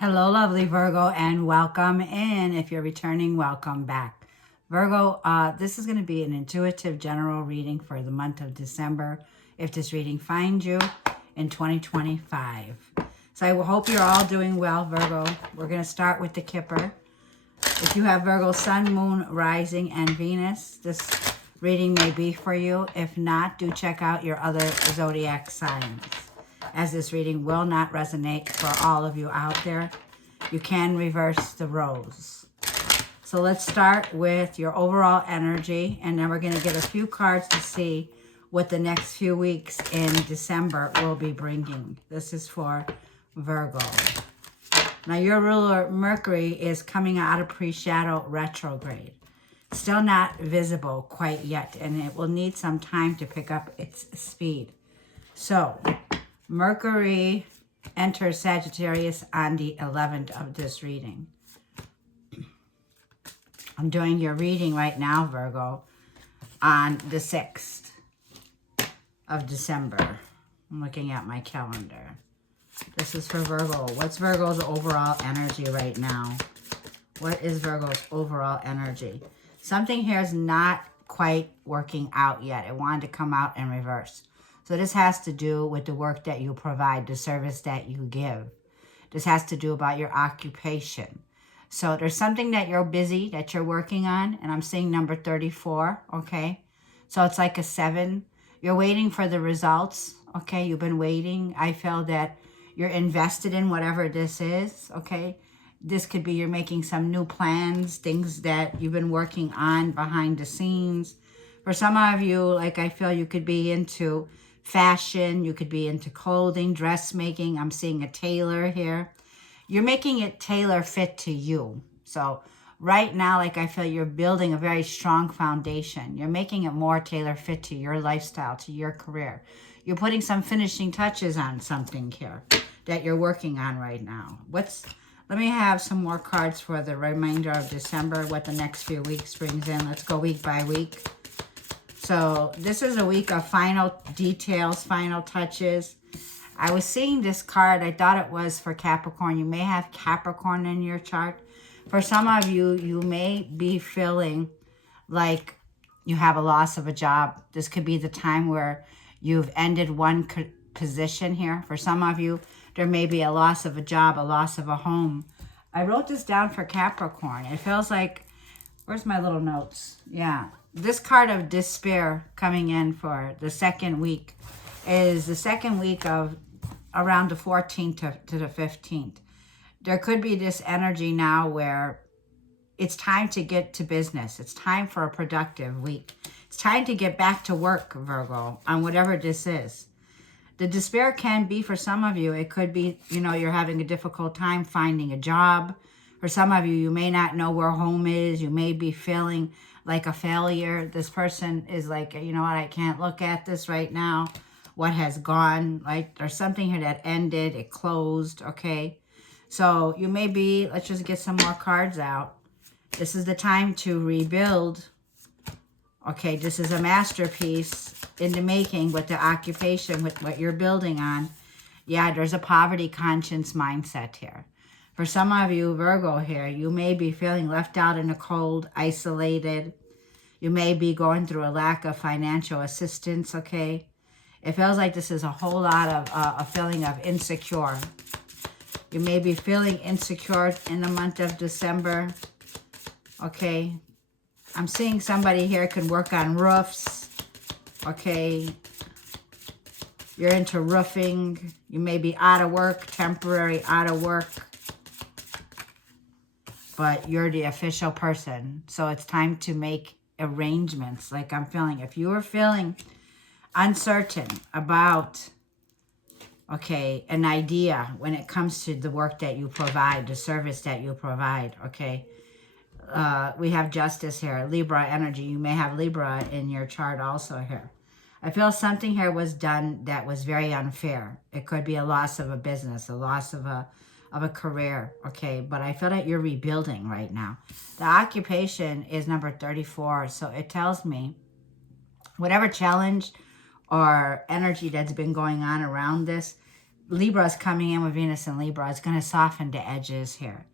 Hello, lovely Virgo, and welcome in. If you're returning, welcome back. Virgo, this is going to be an intuitive general reading for the month of December, if this reading finds you in 2025. So I hope you're all doing well, Virgo. We're going to start with the Kipper. If you have Virgo, Sun, Moon, Rising, and Venus, this reading may be for you. If not, do check out your other Zodiac signs, as this reading will not resonate for all of you out there. You can reverse the roles. So let's start with your overall energy, and then we're going to get a few cards to see what the next few weeks in December will be bringing. This is for Virgo. Now, your ruler, Mercury, is coming out of pre-shadow retrograde. Still not visible quite yet, and it will need some time to pick up its speed. So, Mercury enters Sagittarius on the 11th of this reading. I'm doing your reading right now, Virgo, on the 6th of December. I'm looking at my calendar. This is for Virgo. What's Virgo's overall energy right now? What is Virgo's overall energy? Something here is not quite working out yet. It wanted to come out in reverse. So this has to do with the work that you provide, the service that you give. This has to do about your occupation. So there's something that you're busy, that you're working on, and I'm seeing number 34, okay? So it's like a 7. You're waiting for the results, okay? You've been waiting. I feel that you're invested in whatever this is, okay? This could be you're making some new plans, things that you've been working on behind the scenes. For some of you, like I feel you could be into fashion, you could be into clothing, dressmaking. I'm seeing a tailor here. You're making it tailor fit to you. So right now, like I feel you're building a very strong foundation. You're making it more tailor fit to your lifestyle, to your career. You're putting some finishing touches on something here that you're working on right now. Let me have some more cards for the remainder of December, what the next few weeks brings in. Let's go week by week. So this is a week of final details, final touches. I was seeing this card. I thought it was for Capricorn. You may have Capricorn in your chart. For some of you, you may be feeling like you have a loss of a job. This could be the time where you've ended one position here. For some of you, there may be a loss of a job, a loss of a home. I wrote this down for Capricorn. It feels like, where's my little notes? Yeah. This card of despair coming in for the second week is the second week of around the 14th to the 15th. There could be this energy now where it's time to get to business. It's time for a productive week. It's time to get back to work, Virgo, on whatever this is. The despair can be for some of you. It could be, you're having a difficult time finding a job. For some of you, you may not know where home is. You may be feeling like a failure. This person is like, you know what, I can't look at this right now. What has gone, like there's something here that ended, it closed, okay? So you may be, let's just get some more cards out. This is the time to rebuild. Okay, this is a masterpiece in the making with the occupation, with what you're building on. Yeah, there's a poverty conscience mindset here. For some of you, Virgo here, you may be feeling left out in the cold, isolated. You may be going through a lack of financial assistance, okay? It feels like this is a whole lot of a feeling of insecure. You may be feeling insecure in the month of December, okay? I'm seeing somebody here can work on roofs, okay? You're into roofing. You may be out of work, temporary out of work. But you're the official person. So it's time to make arrangements. Like I'm feeling, if you are feeling uncertain about, okay, an idea when it comes to the work that you provide, the service that you provide, okay? We have justice here, Libra energy. You may have Libra in your chart also here. I feel something here was done that was very unfair. It could be a loss of a business, a loss of a career, okay? But I feel that you're rebuilding right now. The occupation is number 34, so it tells me whatever challenge or energy that's been going on around this, Libra is coming in with Venus and Libra. It's going to soften the edges here.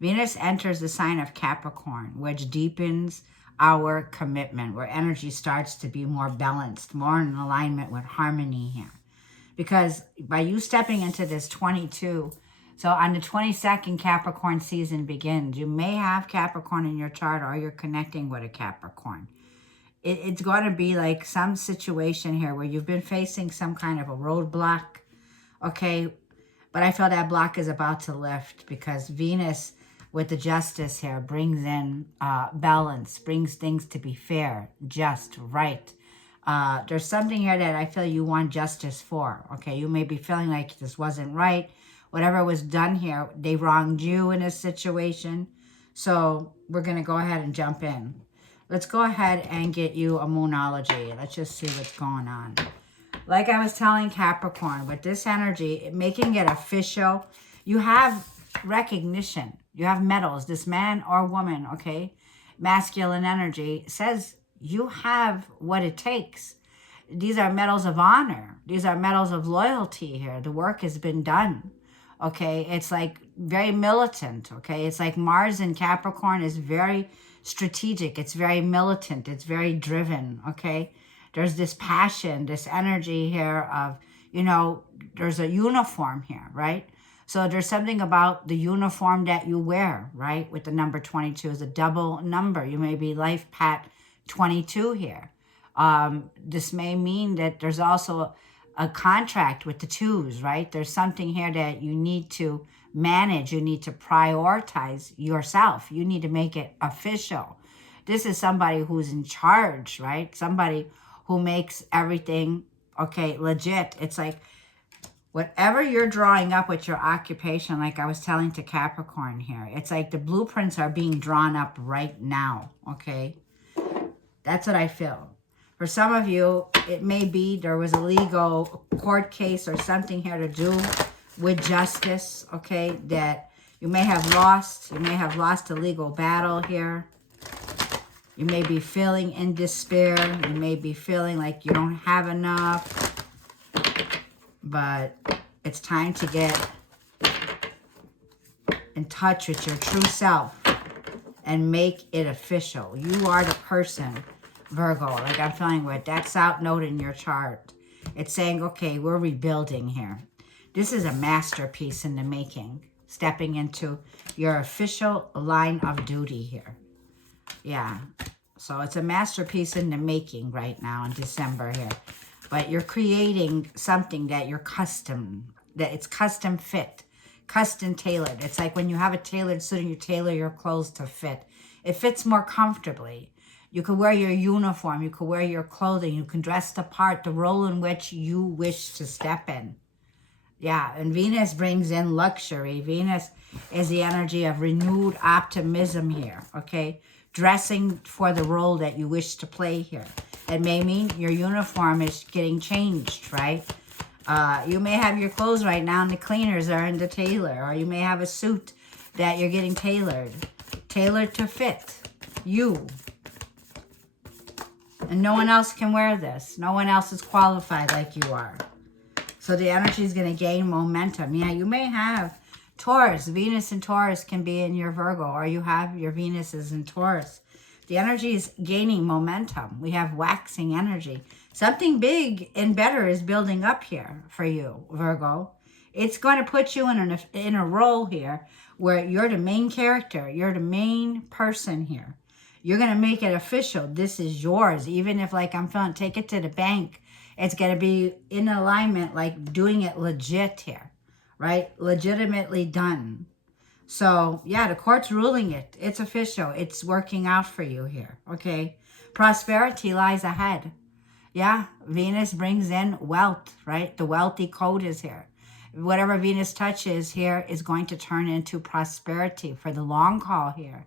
Venus enters the sign of Capricorn, which deepens our commitment, where energy starts to be more balanced, more in alignment with harmony here. Because by you stepping into this 22, so on the 22nd, Capricorn season begins. You may have Capricorn in your chart, or you're connecting with a Capricorn. It's going to be like some situation here where you've been facing some kind of a roadblock, okay? But I feel that block is about to lift, because Venus with the justice here brings in balance, brings things to be fair, just, right. There's something here that I feel you want justice for, okay? You may be feeling like this wasn't right. Whatever was done here, they wronged you in a situation. So we're going to go ahead and jump in. Let's go ahead and get you a Moonology. Let's just see what's going on. Like I was telling Capricorn, with this energy, making it official, you have recognition. You have medals. This man or woman, okay, masculine energy, says you have what it takes. These are medals of honor. These are medals of loyalty here. The work has been done, okay? It's like very militant, okay? It's like Mars in Capricorn is very strategic. It's very militant. It's very driven, okay? There's this passion, this energy here of, you know, there's a uniform here, right? So there's something about the uniform that you wear, right? With the number 22 is a double number. You may be life path 22 here. This may mean that there's also a contract with the twos, right? There's something here that you need to manage. You need to prioritize yourself. You need to make it official. This is somebody who's in charge, right? Somebody who makes everything, okay, legit. It's like whatever you're drawing up with your occupation, like I was telling to Capricorn here, it's like the blueprints are being drawn up right now, okay? That's what I feel. For some of you, it may be there was a legal court case or something here to do with justice, okay, that you may have lost. You may have lost a legal battle here. You may be feeling in despair. You may be feeling like you don't have enough. But it's time to get in touch with your true self and make it official. You are the person, Virgo, like I'm feeling with that south node in your chart. It's saying, okay, we're rebuilding here. This is a masterpiece in the making. Stepping into your official line of duty here. Yeah. So it's a masterpiece in the making right now in December here. But you're creating something that you're custom, that it's custom fit, custom tailored. It's like when you have a tailored suit and you tailor your clothes to fit. It fits more comfortably. You could wear your uniform. You could wear your clothing. You can dress the part, the role in which you wish to step in. Yeah, and Venus brings in luxury. Venus is the energy of renewed optimism here, okay? Dressing for the role that you wish to play here. It may mean your uniform is getting changed, right? You may have your clothes right now and the cleaners are in the tailor. Or you may have a suit that you're getting tailored. Tailored to fit you. And no one else can wear this. No one else is qualified like you are. So the energy is going to gain momentum. Yeah, you may have Taurus. Venus and Taurus can be in your Virgo. Or you have your Venuses in Taurus. The energy is gaining momentum. We have waxing energy. Something big and better is building up here for you, Virgo. It's going to put you in a role here where you're the main character. You're the main person here. You're going to make it official. This is yours. Even if, like I'm feeling, take it to the bank. It's going to be in alignment, like doing it legit here, right? Legitimately done. So, yeah, the court's ruling it. It's official. It's working out for you here, okay? Prosperity lies ahead. Yeah, Venus brings in wealth, right? The wealthy code is here. Whatever Venus touches here is going to turn into prosperity for the long haul here.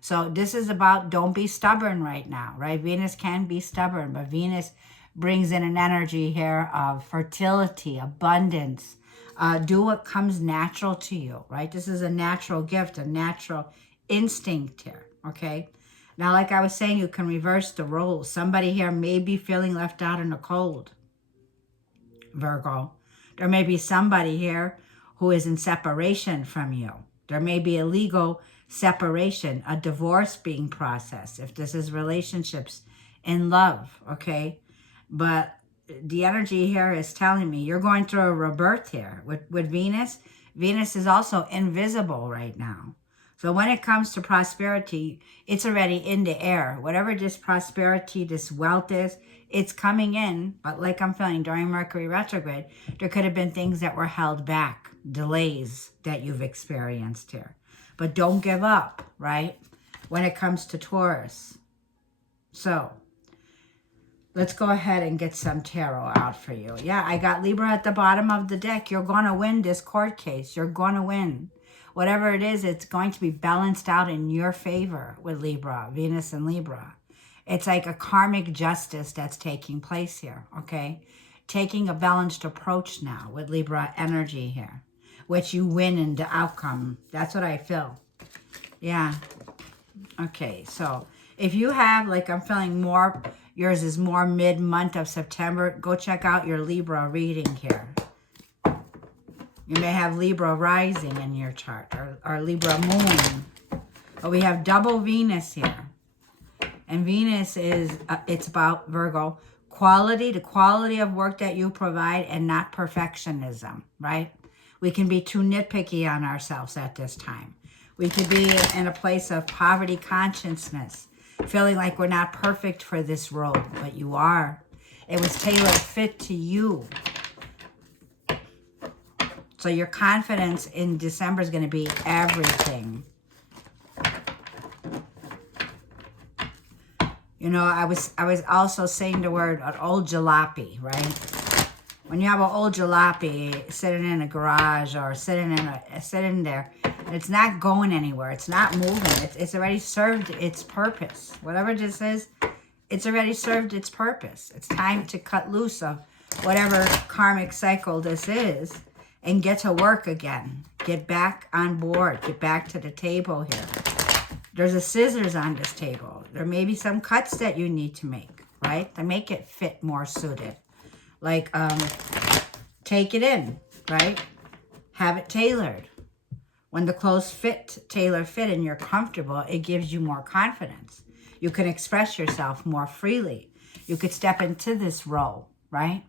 So this is about don't be stubborn right now, right? Venus can be stubborn, but Venus brings in an energy here of fertility, abundance. Do what comes natural to you, right? This is a natural gift, a natural instinct here, okay? Now, like I was saying, you can reverse the roles. Somebody here may be feeling left out in the cold, Virgo. There may be somebody here who is in separation from you. There may be a legal separation, a divorce being processed, if this is relationships in love, okay? But the energy here is telling me you're going through a rebirth here. With Venus, Venus is also invisible right now. So when it comes to prosperity, it's already in the air. Whatever this prosperity, this wealth is, it's coming in. But like I'm feeling during Mercury retrograde, there could have been things that were held back, delays that you've experienced here. But don't give up, right? When it comes to Taurus. So let's go ahead and get some tarot out for you. Yeah, I got Libra at the bottom of the deck. You're going to win this court case. You're going to win. Whatever it is, it's going to be balanced out in your favor with Libra, Venus and Libra. It's like a karmic justice that's taking place here, okay? Taking a balanced approach now with Libra energy here, which you win in the outcome. That's what I feel. Yeah. Okay, so if you have, like I'm feeling more, yours is more mid-month of September, go check out your Libra reading here. You may have Libra rising in your chart or Libra moon. But we have double Venus here. And Venus is, it's about Virgo, quality, the quality of work that you provide and not perfectionism, right? We can be too nitpicky on ourselves at this time. We could be in a place of poverty consciousness, feeling like we're not perfect for this role, but you are. It was tailored fit to you. So your confidence in December is going to be everything. You know, I was also saying the word an old jalopy, right? When you have an old jalopy sitting in a garage or sitting there, and it's not going anywhere, it's not moving, it's already served its purpose. Whatever this is, it's already served its purpose. It's time to cut loose of whatever karmic cycle this is and get to work again. Get back on board. Get back to the table here. There's a scissors on this table. There may be some cuts that you need to make, right? To make it fit more suited. Like, take it in, right? Have it tailored. When the clothes fit, tailor fit, and you're comfortable, it gives you more confidence. You can express yourself more freely. You could step into this role, right?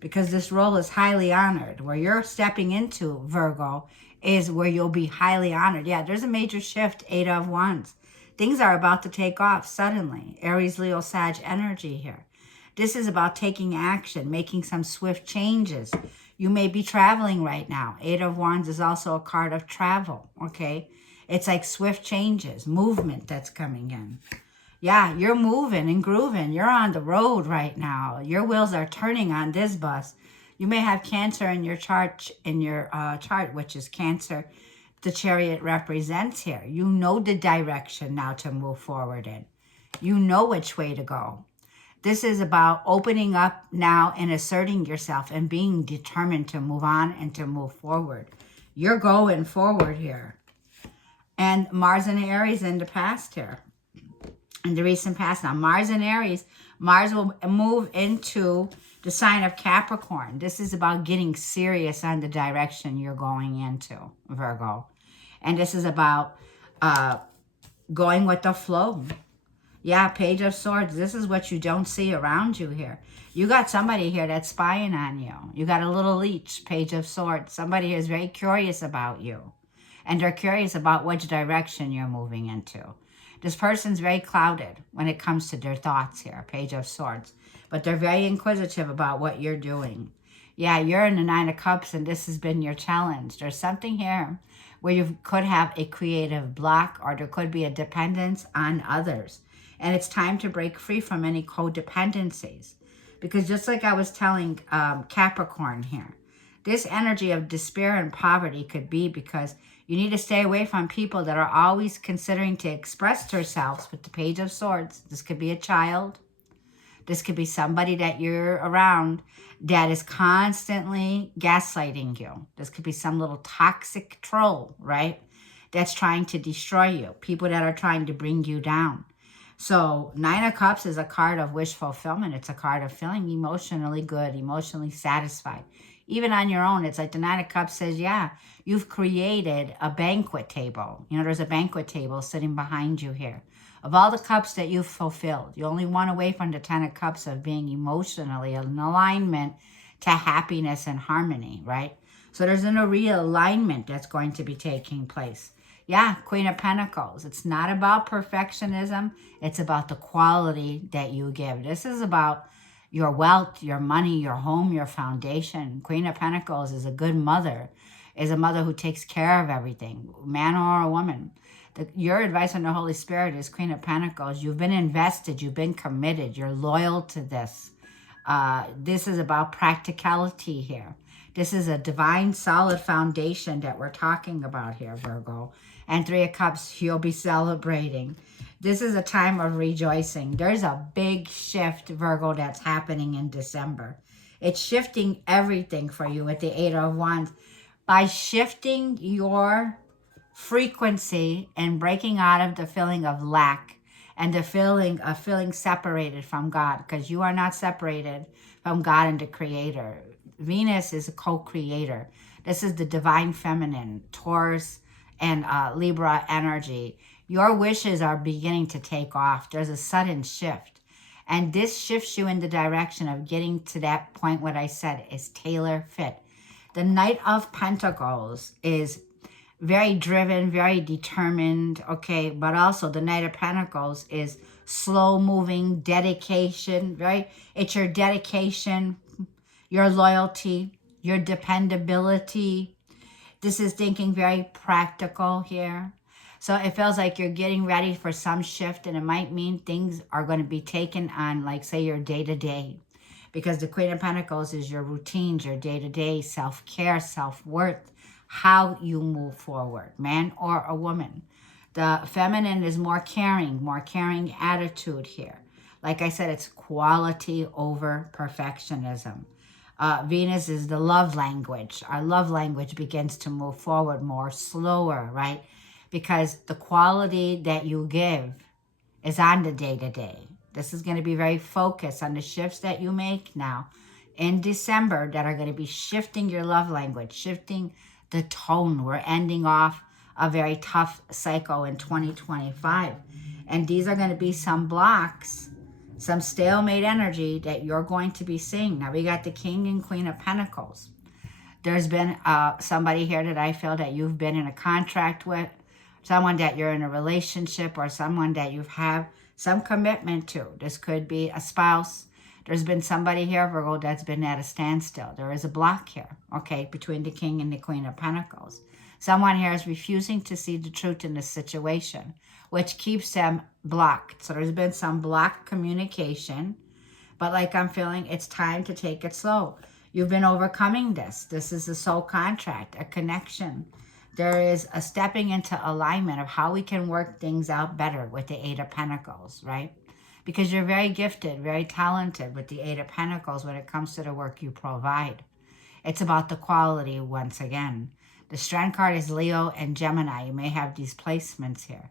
Because this role is highly honored. Where you're stepping into, Virgo, is where you'll be highly honored. Yeah, there's a major shift, 8 of Wands. Things are about to take off suddenly. Aries, Leo, Sag energy here. This is about taking action, making some swift changes. You may be traveling right now. 8 of Wands is also a card of travel, okay? It's like swift changes, movement that's coming in. Yeah, you're moving and grooving. You're on the road right now. Your wheels are turning on this bus. You may have Cancer in your chart, which is Cancer. The Chariot represents here. You know the direction now to move forward in. You know which way to go. This is about opening up now and asserting yourself and being determined to move on and to move forward. You're going forward here. And Mars and Aries in the past here. In the recent past now, Mars and Aries, Mars will move into the sign of Capricorn. This is about getting serious on the direction you're going into, Virgo. And this is about going with the flow. Yeah, Page of Swords. This is what you don't see around you here. You got somebody here that's spying on you. You got a little leech, Page of Swords. Somebody is very curious about you. And they're curious about which direction you're moving into. This person's very clouded when it comes to their thoughts here, Page of Swords. But they're very inquisitive about what you're doing. Yeah, you're in the 9 of Cups and this has been your challenge. There's something here where you could have a creative block or there could be a dependence on others. And it's time to break free from any codependencies. Because just like I was telling Capricorn here, this energy of despair and poverty could be because you need to stay away from people that are always considering to express themselves with the Page of Swords. This could be a child. This could be somebody that you're around that is constantly gaslighting you. This could be some little toxic troll, right? That's trying to destroy you. People that are trying to bring you down. So 9 of Cups is a card of wish fulfillment. It's a card of feeling emotionally good, emotionally satisfied, even on your own. It's like the Nine of Cups says, yeah, you've created a banquet table. You know, there's a banquet table sitting behind you here. Of all the cups that you've fulfilled, you're only one away from the Ten of Cups of being emotionally in alignment to happiness and harmony, right? So there's a realignment that's going to be taking place. Yeah, Queen of Pentacles. It's not about perfectionism. It's about the quality that you give. This is about your wealth, your money, your home, your foundation. Queen of Pentacles is a good mother, is a mother who takes care of everything, man or a woman. Your advice from the Holy Spirit is Queen of Pentacles. You've been invested. You've been committed. You're loyal to this. This is about practicality here. This is a divine, solid foundation that we're talking about here, Virgo. And Three of Cups, you'll be celebrating. This is a time of rejoicing. There's a big shift, Virgo, that's happening in December. It's shifting everything for you with the Eight of Wands. By shifting your frequency and breaking out of the feeling of lack and the feeling of feeling separated from God, because you are not separated from God and the Creator. Venus is a co-creator. This is the divine feminine, Taurus and Libra energy. Your wishes are beginning to take off. There's a sudden shift. And this shifts you in the direction of getting to that point, what I said is tailor fit. The Knight of Pentacles is very driven, very determined, okay? But also the Knight of Pentacles is slow moving, dedication, right? It's your dedication, your loyalty, your dependability. This is thinking very practical here. So it feels like you're getting ready for some shift, and it might mean things are going to be taken on, like, say, your day-to-day. Because the Queen of Pentacles is your routines, your day-to-day, self-care, self-worth, how you move forward, man or a woman. The feminine is more caring attitude here. Like I said, it's quality over perfectionism. Venus is the love language. Our love language begins to move forward more slower, right? Because the quality that you give is on the day-to-day. This is going to be very focused on the shifts that you make now in December that are going to be shifting your love language, shifting the tone. We're ending off a very tough cycle in 2025. And these are going to be some blocks, some stalemate energy that you're going to be seeing. Now we got the King and Queen of Pentacles. There's been somebody here that I feel that you've been in a contract with, someone that you're in a relationship, or someone that you have some commitment to. This could be a spouse. There's been somebody here, Virgo, that's been at a standstill. There is a block here, okay, between the King and the Queen of Pentacles. Someone here is refusing to see the truth in the situation, which keeps them blocked. So there's been some blocked communication, but like I'm feeling, it's time to take it slow. You've been overcoming this. This is a soul contract, a connection. There is a stepping into alignment of how we can work things out better with the Eight of Pentacles, right? Because you're very gifted, very talented with the Eight of Pentacles when it comes to the work you provide. It's about the quality once again. The Strength card is Leo and Gemini. You may have these placements here.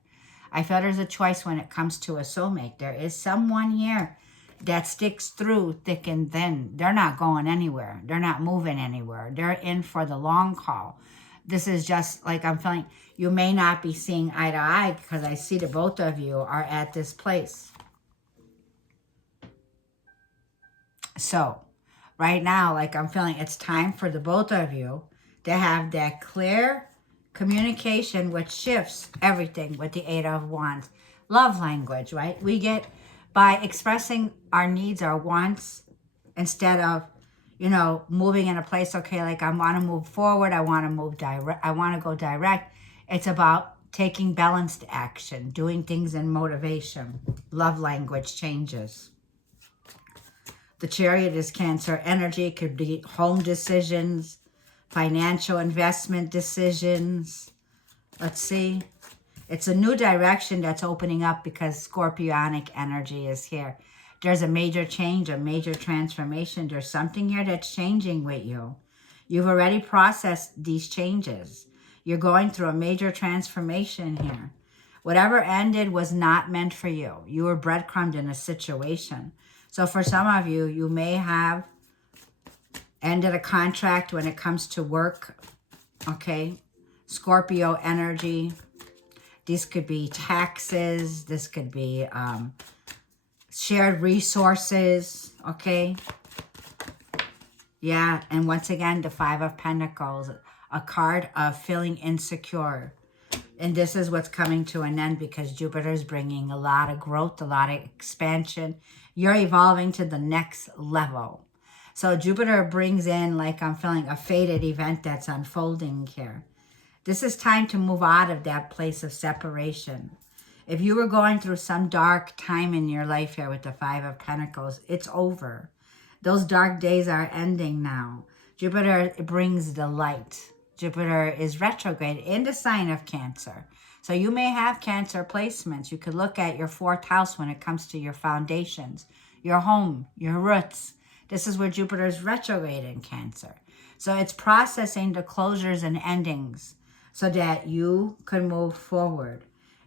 I feel there's a choice when it comes to a soulmate. There is someone here that sticks through thick and thin. They're not going anywhere. They're not moving anywhere. They're in for the long haul. This is just like I'm feeling you may not be seeing eye to eye, because I see that both of you are at this place. So right now, like I'm feeling it's time for the both of you to have that clear communication, which shifts everything with the Eight of Wands. Love language, right? We get, by expressing our needs, our wants, instead of, you know, moving in a place, okay, like I want to move forward, I want to move direct, I want to go direct. It's about taking balanced action, doing things in motivation. Love language changes. The Chariot is Cancer energy. It could be home decisions, financial investment decisions. Let's see. It's a new direction that's opening up because Scorpionic energy is here. There's a major change, a major transformation. There's something here that's changing with you. You've already processed these changes. You're going through a major transformation here. Whatever ended was not meant for you. You were breadcrumbed in a situation. So for some of you, you may have End of the contract when it comes to work, okay? Scorpio energy. These could be taxes. This could be shared resources, okay? Yeah, and once again, the Five of Pentacles, a card of feeling insecure. And this is what's coming to an end because Jupiter is bringing a lot of growth, a lot of expansion. You're evolving to the next level. So Jupiter brings in, like I'm feeling, a fated event that's unfolding here. This is time to move out of that place of separation. If you were going through some dark time in your life here with the Five of Pentacles, it's over. Those dark days are ending now. Jupiter brings the light. Jupiter is retrograde in the sign of Cancer. So you may have Cancer placements. You could look at your 4th house when it comes to your foundations, your home, your roots. This is where Jupiter is retrograde in Cancer. So it's processing the closures and endings so that you can move forward.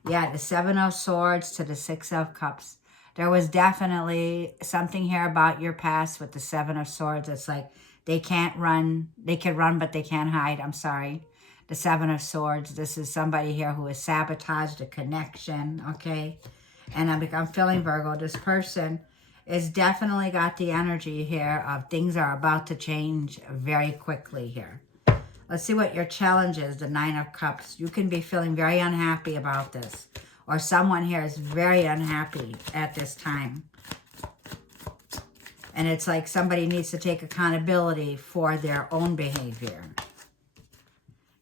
Yeah, the 7 of Swords to the 6 of Cups. There was definitely something here about your past with the 7 of Swords. It's like they can't run. They can run, but they can't hide. I'm sorry. The 7 of Swords. This is somebody here who has sabotaged a connection, okay? And I'm feeling, Virgo, this person is definitely got the energy here of things are about to change very quickly here. Let's see what your challenge is, the 9 of Cups. You can be feeling very unhappy about this. Or someone here is very unhappy at this time. And it's like somebody needs to take accountability for their own behavior.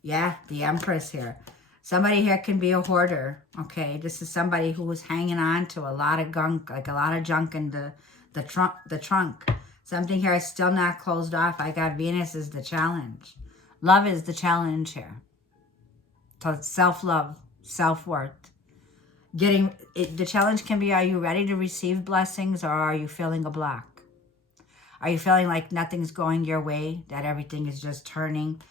Yeah, the Empress here. Somebody here can be a hoarder, okay? This is somebody who is hanging on to a lot of gunk, like a lot of junk in the trunk. Something here is still not closed off. I got Venus is the challenge. Love is the challenge here. So it's self-love, self-worth. The challenge can be, are you ready to receive blessings or are you feeling a block? Are you feeling like nothing's going your way, that everything is just turning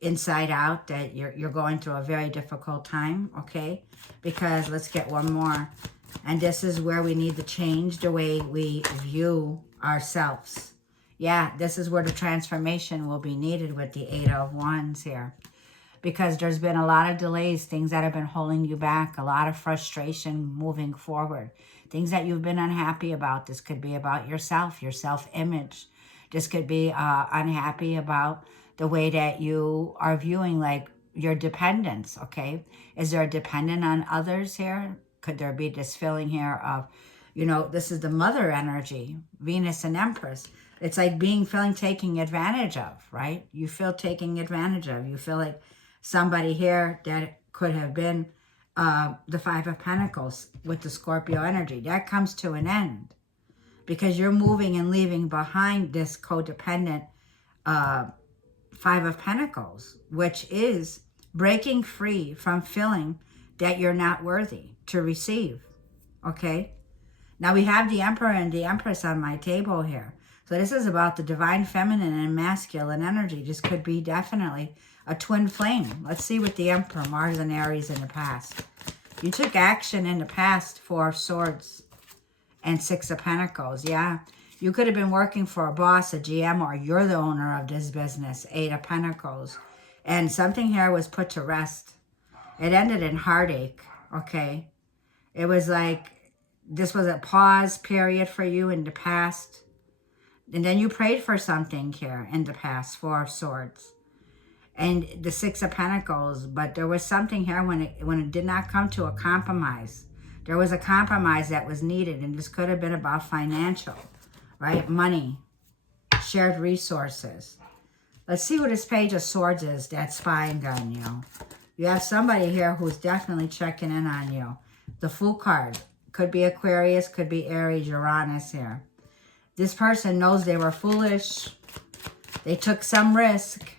inside out, that you're going through a very difficult time, okay? Because let's get one more. And this is where we need to change the way we view ourselves. Yeah, this is where the transformation will be needed with the 8 of Wands here. Because there's been a lot of delays, things that have been holding you back, a lot of frustration moving forward, things that you've been unhappy about. This could be about yourself, your self-image. This could be unhappy about the way that you are viewing, like, your dependence, okay? Is there a dependent on others here? Could there be this feeling here of, you know, this is the mother energy, Venus and Empress. It's like feeling taken advantage of, right? You feel taken advantage of. You feel like somebody here that could have been the 5 of Pentacles with the Scorpio energy. That comes to an end because you're moving and leaving behind this codependent 5 of Pentacles, which is breaking free from feeling that you're not worthy to receive, okay? Now we have the Emperor and the Empress on my table here. So this is about the divine feminine and masculine energy. This could be definitely a twin flame. Let's see what the Emperor, Mars and Aries in the past. You took action in the past, 4 of Swords and 6 of Pentacles. Yeah, you could have been working for a boss, a GM, or you're the owner of this business, 8 of Pentacles. And something here was put to rest. It ended in heartache, okay? It was like this was a pause period for you in the past. And then you prayed for something here in the past, 4 of Swords. And the 6 of Pentacles, but there was something here when it did not come to a compromise. There was a compromise that was needed, and this could have been about financial, right? Money, shared resources. Let's see what this Page of Swords is that's spying on you. You have somebody here who's definitely checking in on you. The Fool card. Could be Aquarius, could be Aries, Uranus here. This person knows they were foolish. They took some risk.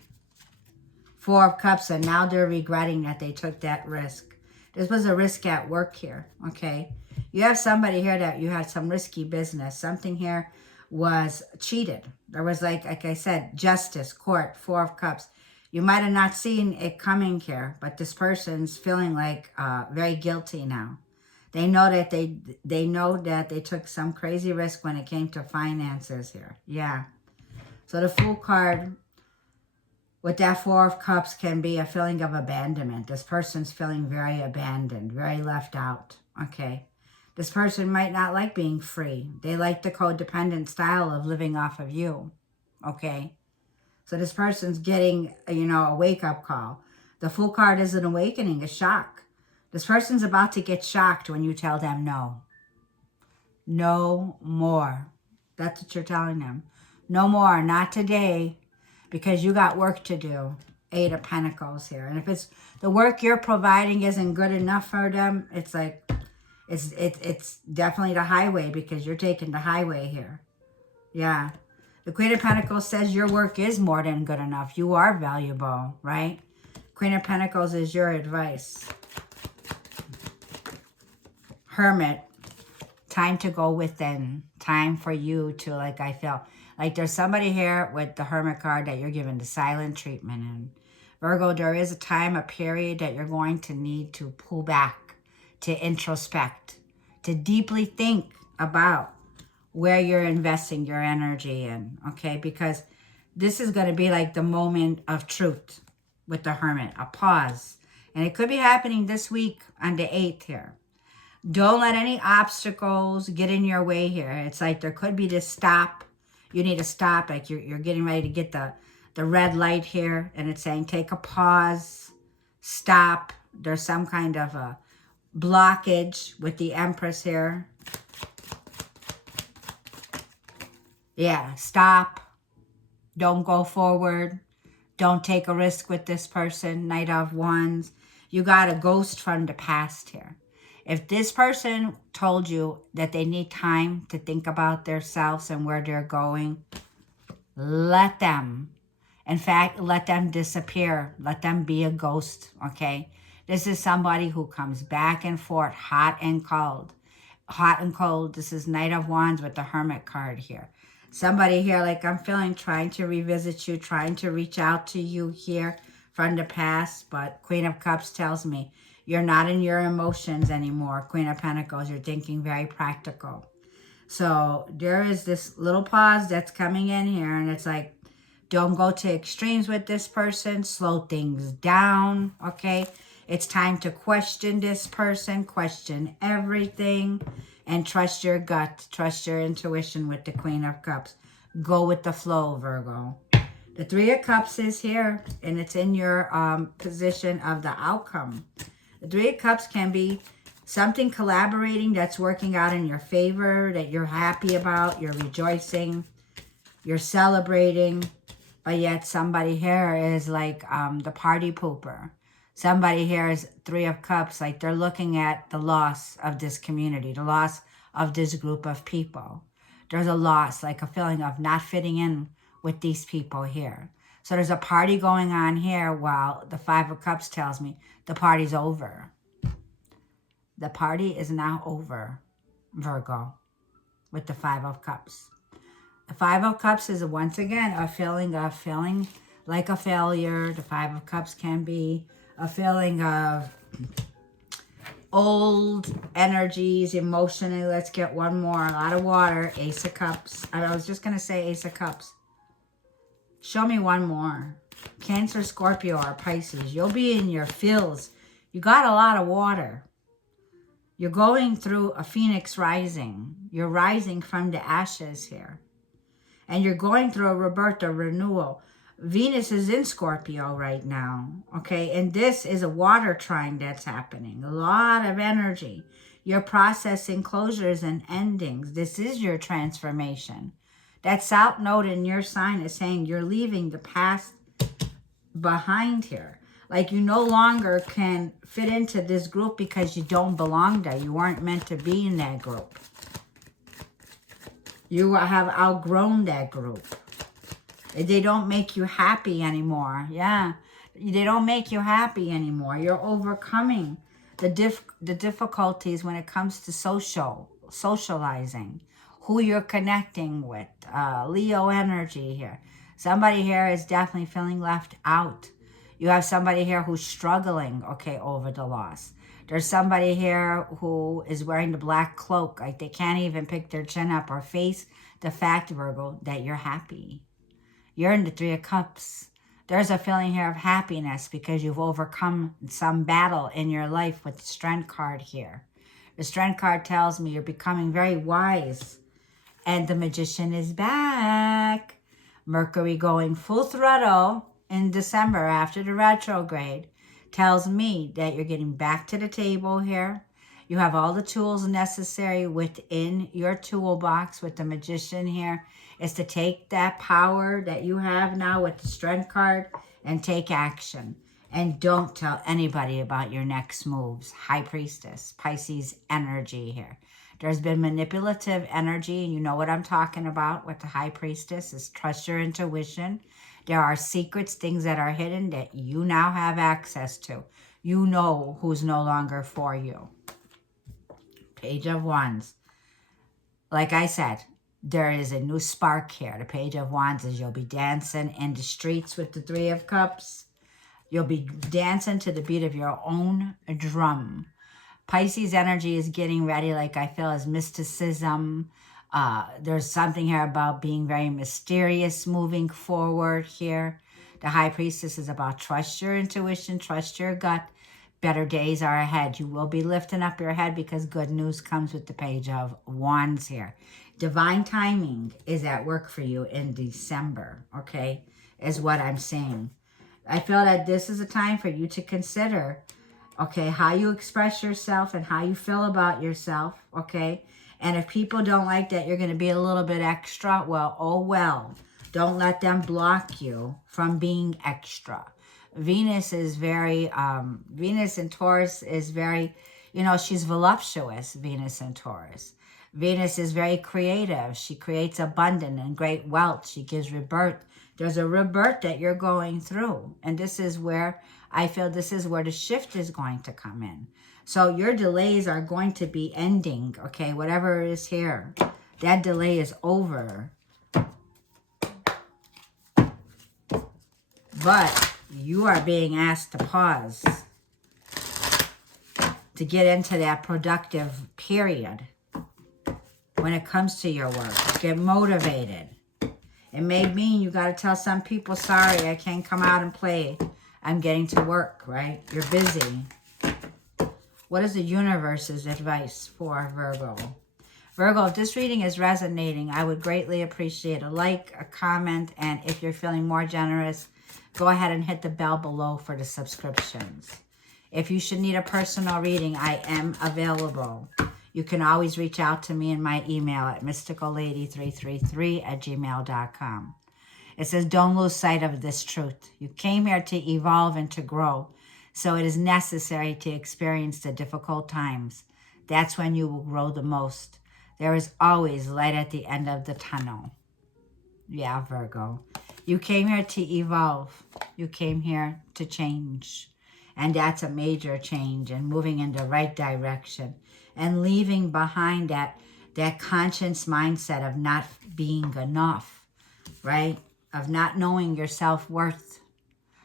4 of Cups, and now they're regretting that they took that risk. This was a risk at work here, okay? You have somebody here that you had some risky business. Something here was cheated. There was, like I said, justice, court, 4 of Cups. You might have not seen it coming here, but this person's feeling like very guilty now. They know that they took some crazy risk when it came to finances here. Yeah. So the Fool card with that Four of Cups can be a feeling of abandonment. This person's feeling very abandoned, very left out, okay? This person might not like being free. They like the codependent style of living off of you, okay? So this person's getting, you know, a wake-up call. The Fool card is an awakening, a shock. This person's about to get shocked when you tell them no. No more. That's what you're telling them. No more, not today, because you got work to do. Eight of Pentacles here. And if it's the work you're providing isn't good enough for them, it's like, it's definitely the highway, because you're taking the highway here. Yeah. The Queen of Pentacles says your work is more than good enough. You are valuable, right? Queen of Pentacles is your advice. Hermit. Time to go within. Time for you to, like, I feel like there's somebody here with the Hermit card that you're giving the silent treatment in. Virgo, there is a time, a period that you're going to need to pull back, to introspect, to deeply think about where you're investing your energy in, okay? Because this is going to be like the moment of truth with the Hermit, a pause. And it could be happening this week on the 8th here. Don't let any obstacles get in your way here. It's like there could be this stop. You need to stop, like you're getting ready to get the red light here, and it's saying take a pause, stop. There's some kind of a blockage with the Empress here. Yeah, stop. Don't go forward. Don't take a risk with this person. Knight of Wands. You got a ghost from the past here. If this person told you that they need time to think about themselves and where they're going, let them. In fact, let them disappear. Let them be a ghost, okay? This is somebody who comes back and forth, hot and cold. Hot and cold. This is Knight of Wands with the Hermit card here. Somebody here, like I'm feeling, trying to revisit you, trying to reach out to you here from the past. But Queen of Cups tells me you're not in your emotions anymore. Queen of Pentacles, you're thinking very practical. So there is this little pause that's coming in here. And it's like, don't go to extremes with this person. Slow things down, okay? It's time to question this person. Question everything. And trust your gut. Trust your intuition with the Queen of Cups. Go with the flow, Virgo. The Three of Cups is here. And it's in your position of the outcome. The Three of Cups can be something collaborating that's working out in your favor, that you're happy about, you're rejoicing, you're celebrating, but yet somebody here is like the party pooper. Somebody here is Three of Cups, like they're looking at the loss of this community, the loss of this group of people. There's a loss, like a feeling of not fitting in with these people here. So there's a party going on here while the Five of Cups tells me the party's over. The party is now over, Virgo, with the Five of Cups. The Five of Cups is once again a feeling of feeling like a failure. The Five of Cups can be a feeling of old energies, emotionally. Let's get one more. A lot of water. Ace of Cups. I was just going to say Ace of Cups. Show me one more. Cancer, Scorpio, or Pisces. You'll be in your feels. You got a lot of water. You're going through a phoenix rising. You're rising from the ashes here. And you're going through a rebirth, a renewal. Venus is in Scorpio right now. Okay, and this is a water trine that's happening. A lot of energy. You're processing closures and endings. This is your transformation. That south node in your sign is saying you're leaving the past behind here. Like you no longer can fit into this group because you don't belong there. You weren't meant to be in that group. You have outgrown that group. They don't make you happy anymore. Yeah, they don't make you happy anymore. You're overcoming the difficulties when it comes to socializing. Who you're connecting with. Leo energy here. Somebody here is definitely feeling left out. You have somebody here who's struggling, okay, over the loss. There's somebody here who is wearing the black cloak. Like they can't even pick their chin up or face the fact, Virgo, that you're happy. You're in the Three of Cups. There's a feeling here of happiness because you've overcome some battle in your life with the Strength card here. The Strength card tells me you're becoming very wise. And the Magician is back. Mercury going full throttle in December after the retrograde tells me that you're getting back to the table here. You have all the tools necessary within your toolbox with the Magician here. Is to take that power that you have now with the Strength card and take action. And don't tell anybody about your next moves. High Priestess, Pisces energy here. There's been manipulative energy, and you know what I'm talking about with the High Priestess, is trust your intuition. There are secrets, things that are hidden that you now have access to. You know who's no longer for you. Page of Wands. Like I said, there is a new spark here. The Page of Wands is you'll be dancing in the streets with the Three of Cups. You'll be dancing to the beat of your own drum. Pisces energy is getting ready, like I feel, as mysticism. There's something here about being very mysterious moving forward here. The High Priestess is about trust your intuition, trust your gut. Better days are ahead. You will be lifting up your head because good news comes with the Page of Wands here. Divine timing is at work for you in December, okay, is what I'm saying. I feel that this is a time for you to consider, okay, how you express yourself and how you feel about yourself, okay? And if people don't like that you're going to be a little bit extra, well, oh well. Don't let them block you from being extra. Venus is very, Venus in Taurus is very, you know, she's voluptuous, Venus in Taurus. Venus is very creative. She creates abundance and great wealth. She gives rebirth. There's a rebirth that you're going through. And this is where I feel this is where the shift is going to come in. So your delays are going to be ending, okay? Whatever is here, that delay is over. But you are being asked to pause to get into that productive period when it comes to your work. Get motivated. It may mean you got to tell some people, sorry, I can't come out and play. I'm getting to work, right? You're busy. What is the universe's advice for Virgo? Virgo, if this reading is resonating, I would greatly appreciate a like, a comment, and if you're feeling more generous, go ahead and hit the bell below for the subscriptions. If you should need a personal reading, I am available. You can always reach out to me in my email at mysticallady333@gmail.com. It says, don't lose sight of this truth. You came here to evolve and to grow. So it is necessary to experience the difficult times. That's when you will grow the most. There is always light at the end of the tunnel. Yeah, Virgo. You came here to evolve. You came here to change. And that's a major change and moving in the right direction. And leaving behind that conscious mindset of not being enough, right? Of not knowing your self-worth,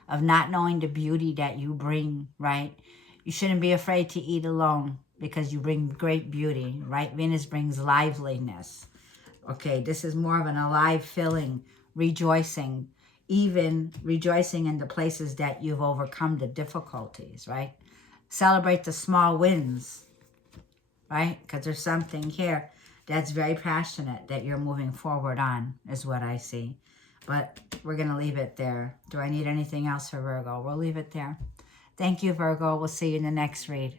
of not knowing the beauty that you bring, right? You shouldn't be afraid to eat alone because you bring great beauty, right? Venus brings liveliness. Okay, this is more of an alive feeling, rejoicing, even rejoicing in the places that you've overcome the difficulties, right? Celebrate the small wins, right? Because there's something here that's very passionate that you're moving forward on, is what I see. But we're going to leave it there. Do I need anything else for Virgo? We'll leave it there. Thank you, Virgo. We'll see you in the next read.